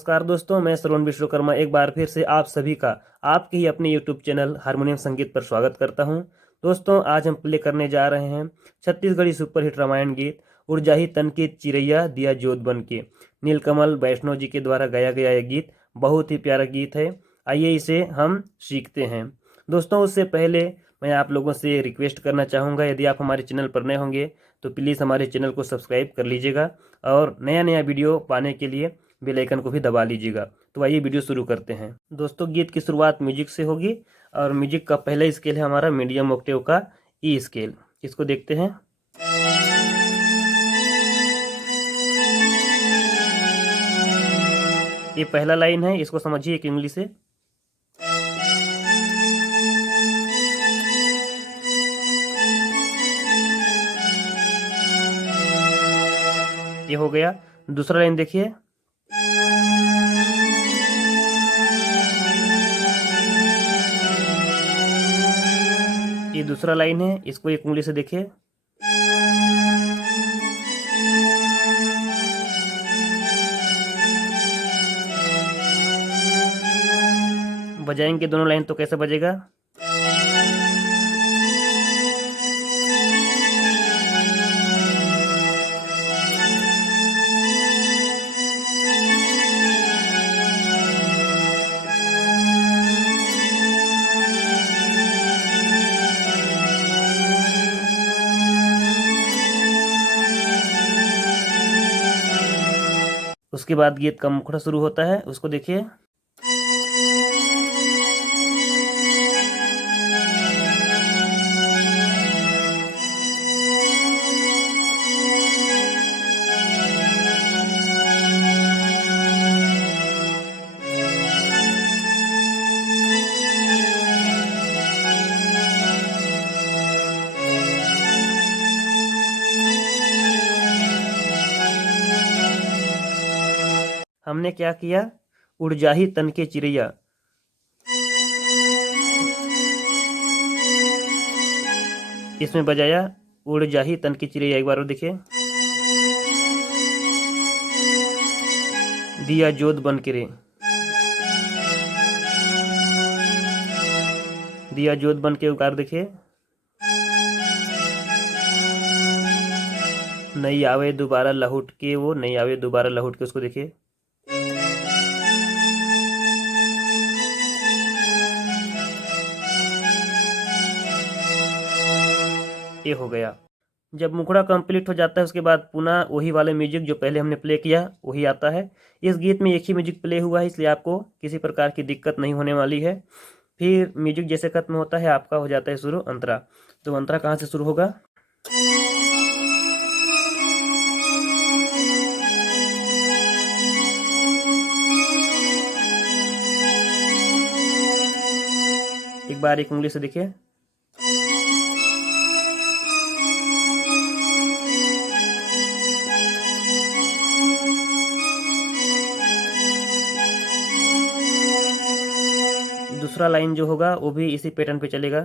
नमस्कार दोस्तों, मैं श्रवण विश्वकर्मा एक बार फिर से आप सभी का आपके ही अपने YouTube चैनल हारमोनियम संगीत पर स्वागत करता हूं। दोस्तों, आज हम प्ले करने जा रहे हैं छत्तीसगढ़ी सुपरहिट रामायण गीत उड़जाही तन के चिरैया दिया जोत बन के। नीलकमल वैष्णव जी के द्वारा गाया गया यह गीत बहुत ही प्यारा गीत है। आइए इसे हम सीखते हैं। दोस्तों, उससे पहले मैं आप लोगों से रिक्वेस्ट करना चाहूँगा, यदि आप हमारे चैनल पर नए होंगे तो प्लीज़ हमारे चैनल को सब्सक्राइब कर लीजिएगा और नया नया वीडियो पाने के लिए बेल आइकन को भी दबा लीजिएगा। तो आइए वीडियो शुरू करते हैं। दोस्तों, गीत की शुरुआत म्यूजिक से होगी और म्यूजिक का पहला स्केल है हमारा मीडियम ऑक्टेव का ई स्केल। इसको देखते हैं। ये पहला लाइन है, इसको समझिए एक इंग्लिश से। ये हो गया। दूसरा लाइन देखिए। ये दूसरा लाइन है, इसको एक उंगली से देखिए। बजाएंगे दोनों लाइन तो कैसे बजेगा। उसके बाद गीत का मुखड़ा शुरू होता है, उसको देखिए। हमने क्या किया, उड़जाही तन के चिड़ैया, इसमें बजाया उड़जाही तन की चिड़ैया। एक बार और देखिए। दिया जोत बन के रे, दिया जोत बन के उकार देखिए। नहीं आवे दोबारा लहुट के, वो नहीं आवे दोबारा लहुट के, उसको देखिए। ये हो गया। जब मुखड़ा कंप्लीट हो जाता है उसके बाद पुनः वही वाले म्यूजिक जो पहले हमने प्ले किया वही आता है। इस गीत में एक ही म्यूजिक प्ले हुआ है, इसलिए आपको किसी प्रकार की दिक्कत नहीं होने वाली है। फिर म्यूजिक जैसे खत्म होता है आपका हो जाता है शुरू अंतरा। तो अंतरा कहाँ से शुरू होगा। एक बार एक उंगली से देखिए। दूसरा लाइन जो होगा वो भी इसी पैटर्न पे चलेगा।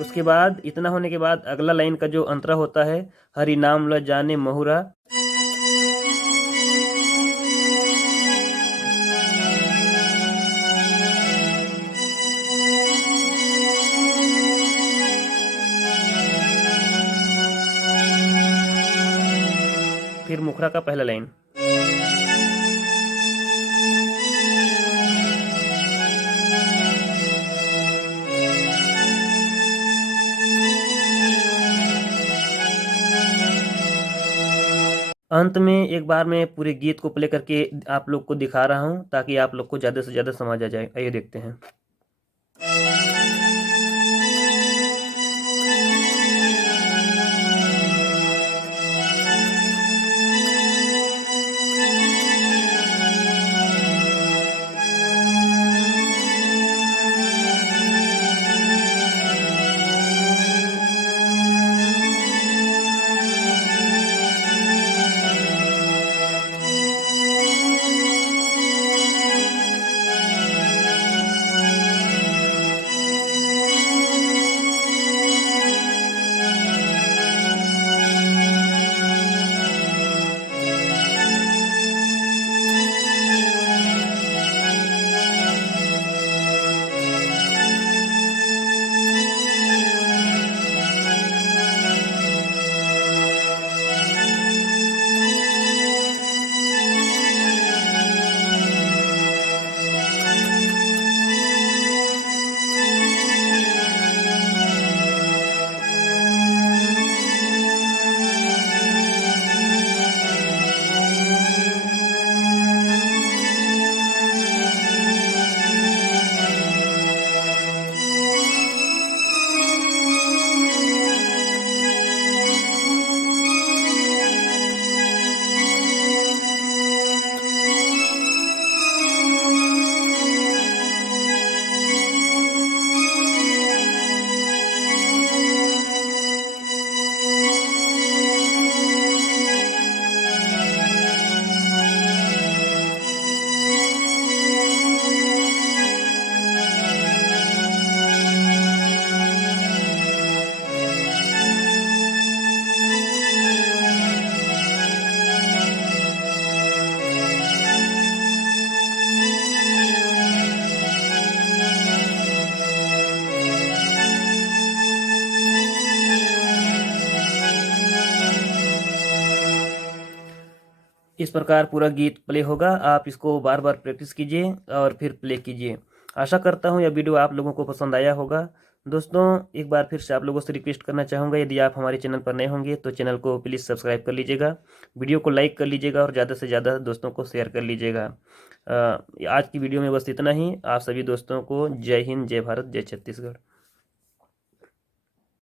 उसके बाद इतना होने के बाद अगला लाइन का जो अंतरा होता है, हरि नाम ल जाने महुरा। फिर मुखड़ा का पहला लाइन। अंत में एक बार मैं पूरे गीत को प्ले करके आप लोग को दिखा रहा हूं ताकि आप लोग को ज़्यादा से ज़्यादा समझ आ जाए। आइए देखते हैं। इस प्रकार पूरा गीत प्ले होगा। आप इसको बार बार प्रैक्टिस कीजिए और फिर प्ले कीजिए। आशा करता हूँ यह वीडियो आप लोगों को पसंद आया होगा। दोस्तों, एक बार फिर से आप लोगों से रिक्वेस्ट करना चाहूँगा, यदि आप हमारे चैनल पर नए होंगे तो चैनल को प्लीज़ सब्सक्राइब कर लीजिएगा, वीडियो को लाइक कर लीजिएगा और ज़्यादा से ज़्यादा दोस्तों को शेयर कर लीजिएगा। आज की वीडियो में बस इतना ही। आप सभी दोस्तों को जय हिंद, जय भारत, जय छत्तीसगढ़।